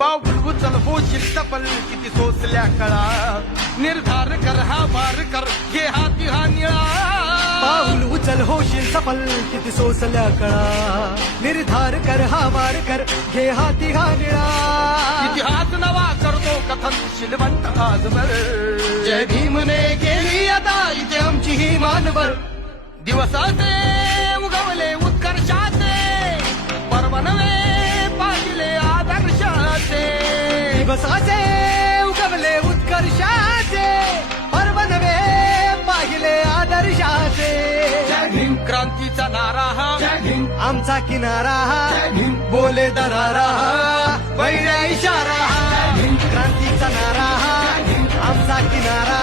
पाऊल उचल होशील सफल किती सोसल्या कळा निर्धार कर हा वार कर घे हाती हा निळा पाऊल उचल होशील सफल किती सोसल्या कळा निर्धार कर हा वार कर घे हाती हा निळा इतिहास नवा करतो कथन शिलवंत आजवर जय भीमने केली आता इथे आमची ही मानवर दिवसाचे उगवले उत्कर्षाचे पर्व नवे पाहिले आदर्शाचे दिवसाचे उगवले उत्कर्षाचे पर्व नवे पाहिले आदर्शाचे जय भीम क्रांतीचा नारा हा जय भीम आमचा किनारा जय भीम बोले दरारा बैऱ्या इशारा क्रांतीचा नारा आमचा किनारा